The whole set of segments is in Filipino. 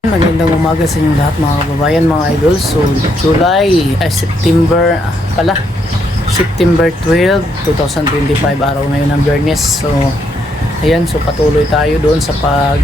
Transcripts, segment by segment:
Magandang umaga sa inyong lahat mga kababayan, mga idol. So September 12, 2025, araw ngayon ng Biyernes. So ayan, so patuloy tayo doon sa pag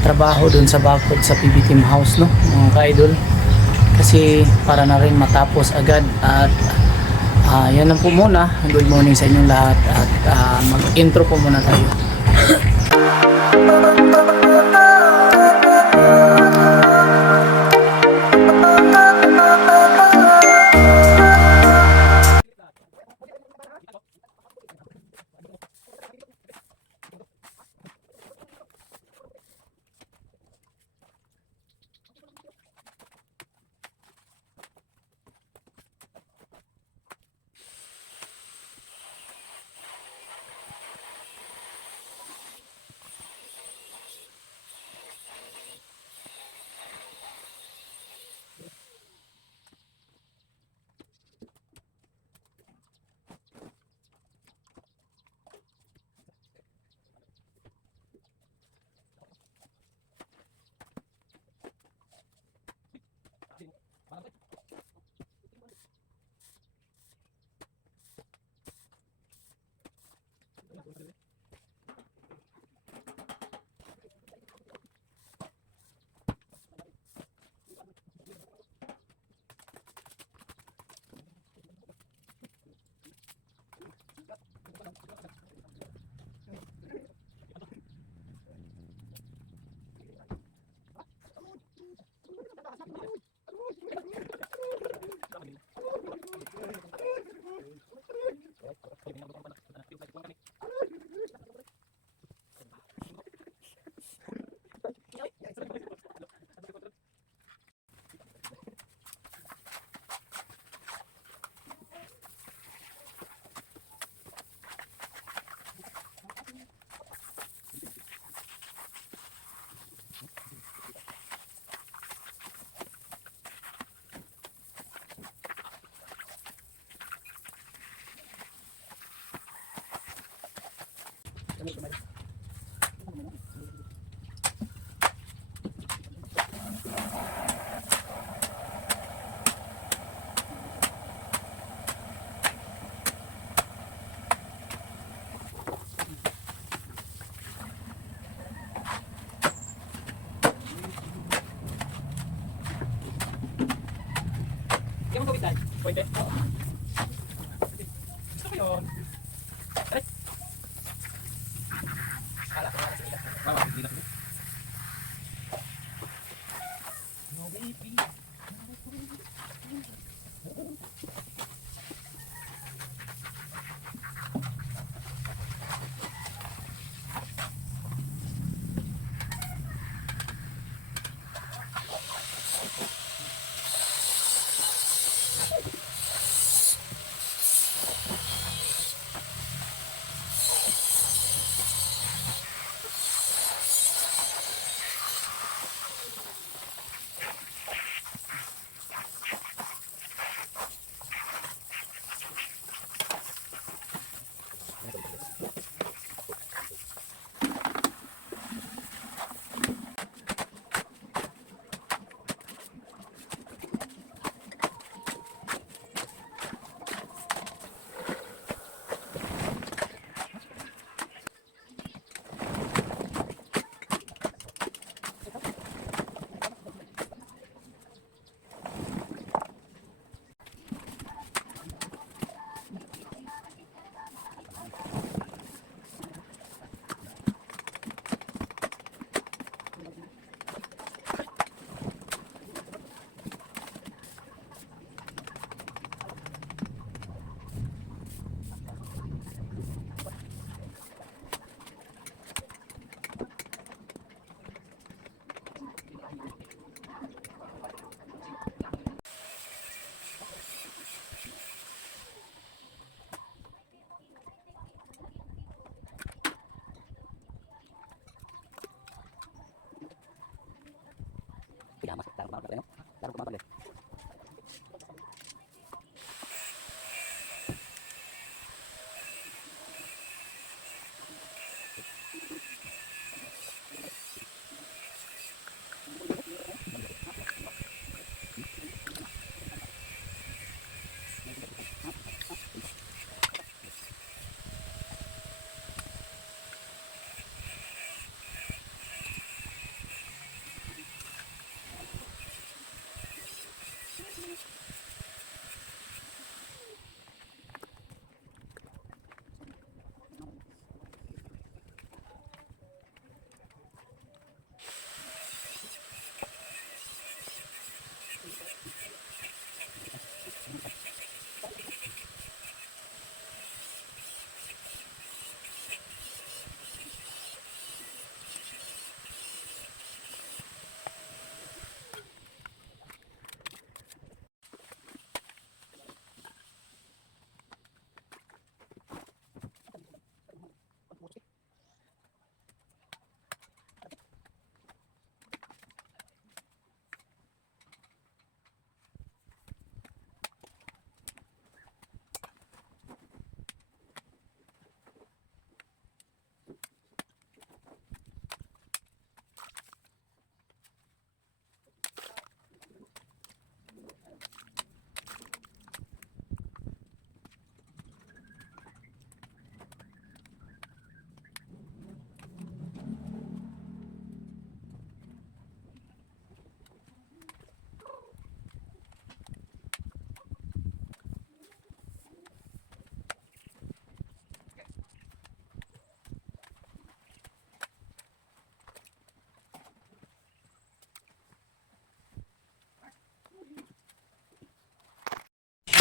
trabaho doon sa bakod sa PB Team House, no mga ka-idol, kasi para na rin matapos agad. At yan lang po muna. Good morning sa inyong lahat at mag-intro po muna tayo. Yung tubig tayo. Pwede. Gusto ko yun. Aray. Hala. Baba. Hindi na tubig. No baby.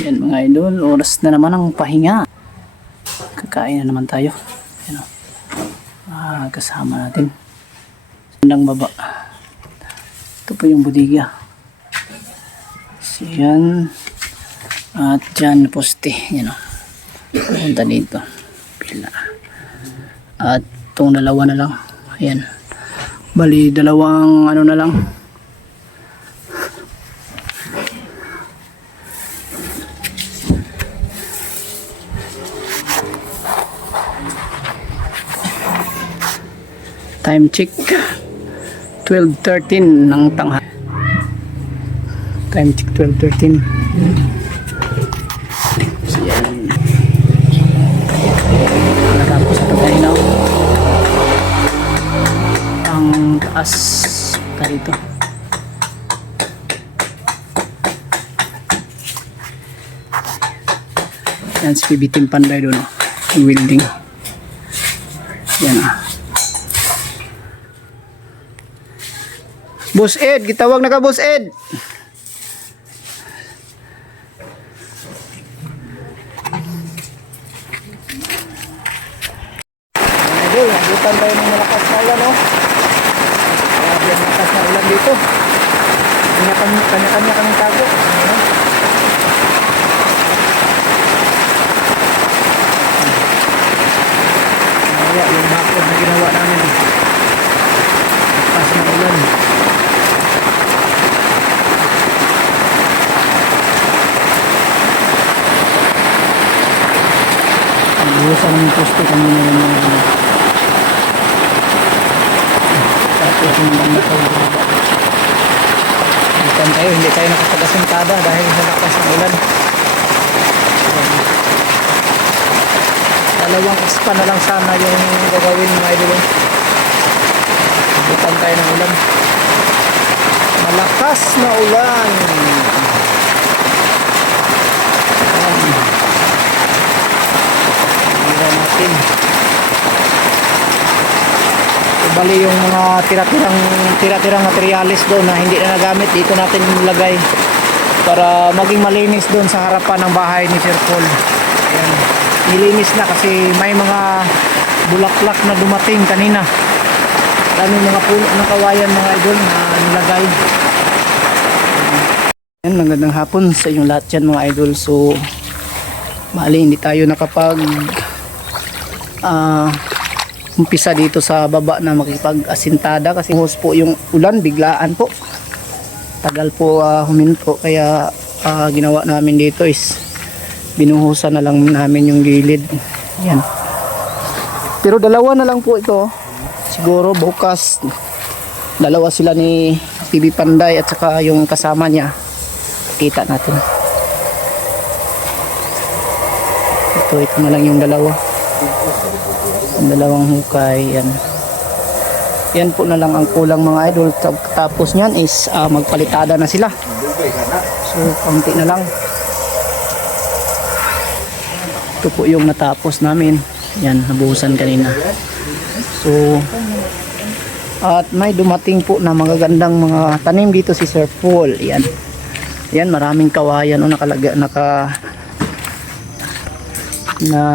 Yan mga idol, oras na naman ang pahinga. Kakain na naman tayo. Yan o. Kasama natin. Sandang baba. Ito po yung bodega. So yan. At dyan poste. Yan o. Punta dito. Pila. At itong dalawa na lang. Ayan. Bali, dalawang ano na lang. Time check 12:13 ng tanghali. Time check 12:13. So yan. Natapos ito tayo na. Ang taas pa rito. Yan si Pibitim Panday doon. Yung welding. Yan ah. Boss Ed, gitawag na ka Boss Ed. Idol, nagutan tayo ng malakas na ulan, no? Grabe ang malakas na ulan dito. Kanya-kanya kaming tago. Kaya yung hapon na ginawa namin. Malakas na ulan. Buhusan ng poste kanina yung tapos yung banda tayo bukan tayo, hindi tayo nakapagasintada dahil sa lakas ng ulan. Dalawang ispa na lang sana yung gagawin mga idol. Bukan tayo ng ulan, malakas na ulan. Natin. So, bali yung mga tira-tirang materyales doon na hindi na nagamit, dito natin ilagay para maging malinis doon sa harapan ng bahay ni Sir Paul. Ayan. Nilinis na kasi may mga bulaklak na dumating kanina. Dami mga puno ng kawayan mga idol na nilagay. Ayan, magandang hapon sa inyong lahat yan mga idol. So bali hindi tayo nakapag umpisa dito sa baba na makipag-asintada kasi hos po yung ulan, biglaan po, tagal po huminto, kaya ginawa namin dito is binuhusan na lang namin yung gilid. Yan, pero dalawa na lang po ito, siguro bukas dalawa sila ni PB Panday at saka yung kasama niya, kita natin ito na lang yung dalawa. Ang dalawang hukay, yan po na lang ang kulang mga idol. Tapos nyan is magpalitada na sila, so konti na lang. Ito po yung natapos namin, yan, nabuhusan kanina. So at may dumating po na magagandang mga tanim dito si Sir Paul. Yan, yan, maraming kawayan o na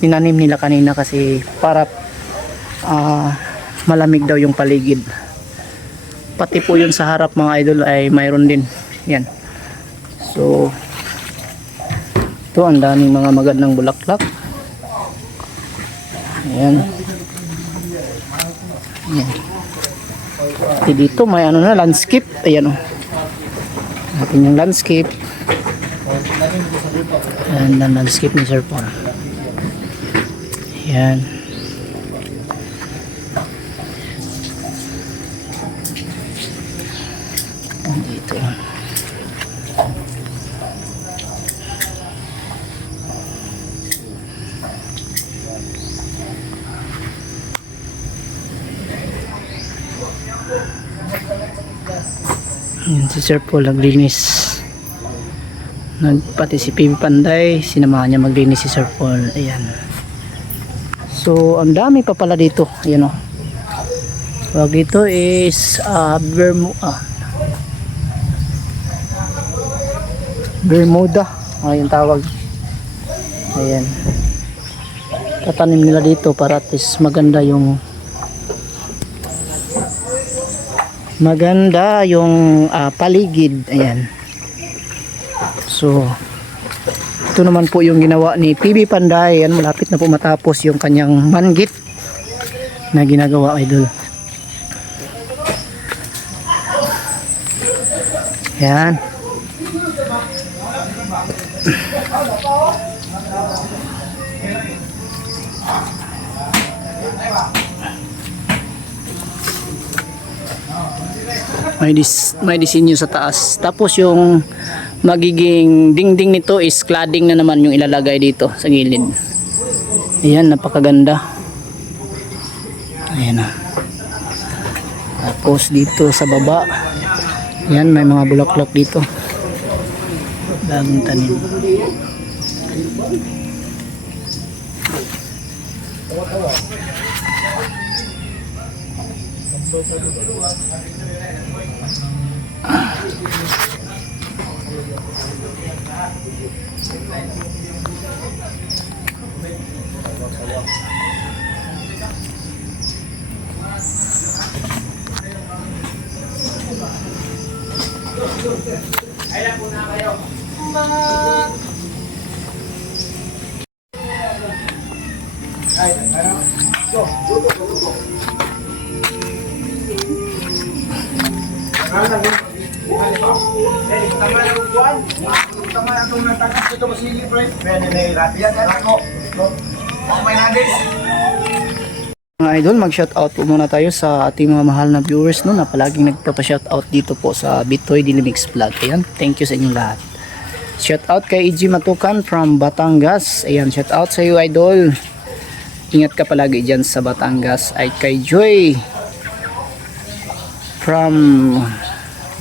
tinanim nila kanina kasi para malamig daw yung paligid. Pati po yun sa harap mga idol ay mayroon din. Yan. So ito, ang daming mga magandang bulaklak. Ayan. Ayan. Pati dito may ano na, landscape. Ayan o. Natin yung landscape. Ayan ang landscape ni Sir Paul. Ayan. Dito. Ayan si Sir Paul naglinis. Pati si PB Panday, sinamahan niya maglinis si Sir Paul. Ayan. So, ang dami pa pala dito. Ayan o. So, dito is Bermuda. yung tawag. Ayan. Tatanim nila dito para at least maganda yung paligid. Ayan. So ito naman po yung ginawa ni PB Panday. Ayan, malapit na po matapos yung kanyang manggit na ginagawa, idol. Ayan. May disenyo sa taas. Tapos yung magiging dingding nito is cladding na naman yung ilalagay dito sa gilid. Ayan, napakaganda. Ayan na. Tapos dito sa baba, ayan, may mga bulaklak dito. Bagong tanim. Mga idol, mag-shoutout po muna tayo sa ating mga mahal na viewers, no, na palaging nagpapa-shoutout dito po sa Bitoy Dilimix Vlog. Ayan, thank you sa inyong lahat. Shoutout kay EG Matukan from Batangas. Ayan, shoutout sa iyo, idol. Ingat ka palagi dyan sa Batangas. Ay kay Joy from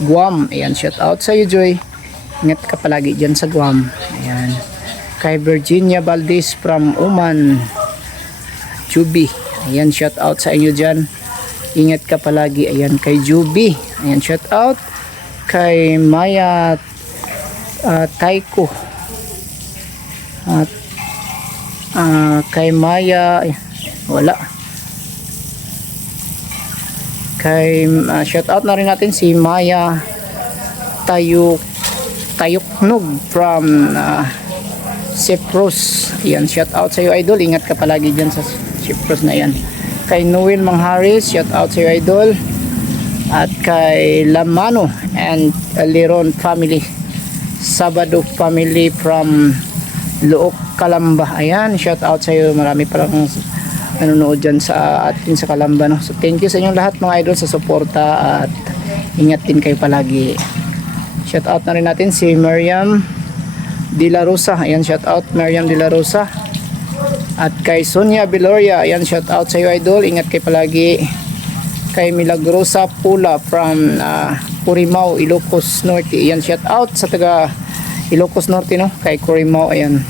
Guam. Ayan, shoutout sa iyo, Joy. Ingat ka palagi dyan sa Guam. Ayan. Kay Virginia Valdez from Oman, Juby. Ayan, shout out sa inyo dyan. Ingat ka palagi. Ayan, kay Juby. Ayan, shout out. Kay Maya Taiko. At kay Maya, wala. Kay shout out na rin natin si Maya Tayuknog from Cyprus. Ayan, shout out sa iyo, idol. Ingat ka palagi dyan sa Cyprus na yan. Kay Noel Mangharis, shout out sa iyo, idol. At kay Lamano and Liron family, Sabado family from Luok, Calamba. Ayan, shout out sa iyo. Marami palang nanonood dyan sa atin sa Calamba, no? So thank you sa inyong lahat, mga idol, sa suporta, at ingat din kayo palagi. Shout out na rin natin si Miriam De La Rosa. Ayan, shout out Miriam De La Rosa. At kay Sonia Beloria, ayan, shout out sa iyo, idol. Ingat kayo palagi. Kay Milagrosa Pula from Curimao, Ilocos Norte. Ayan, shout out sa taga Ilocos Norte, no? Kay Curimao, ayan.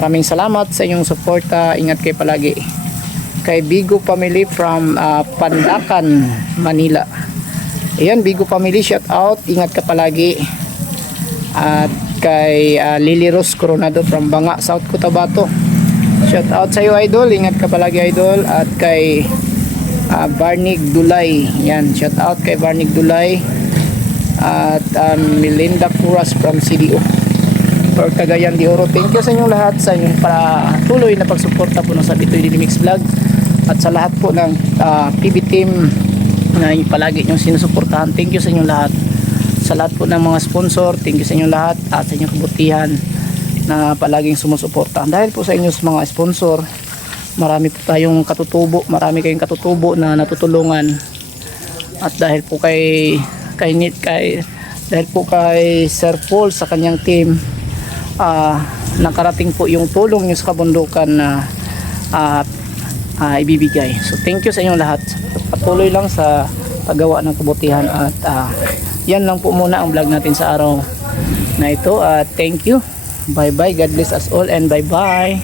Maraming salamat sa inyong suporta. Ingat kayo palagi. Kay Bigo family from Pandacan, Manila. Ayan, Bigo family, shout out. Ingat ka palagi. At kay Lily Rose Coronado from Banga, South Cotabato. Shout out sa iyo, idol. Ingat ka palagi, idol. At kay Barnig Dulay. Yan, shout out kay Barnig Dulay. At Melinda Curas from CDO for Cagayan de Oro. Thank you sa inyong lahat sa inyong patuloy na pagsuporta po sa Bitoy Dilimix Vlog, at sa lahat po ng PB team na palagi nyong sinusuportahan. Thank you sa inyong lahat. Sa lahat po ng mga sponsor, thank you sa inyong lahat, at sa inyong kabutihan na palaging sumusuporta. Dahil po sa inyong mga sponsor, marami po tayong katutubo, marami kayong katutubo na natutulungan. At dahil po dahil po kay Sir Paul sa kanyang team, nakarating po yung tulong niyo sa kabundukan na ibibigay. So thank you sa inyong lahat. Patuloy lang sa paggawa ng kabutihan, at yan lang po muna ang vlog natin sa araw na ito. Thank you. Bye bye. God bless us all, and bye bye.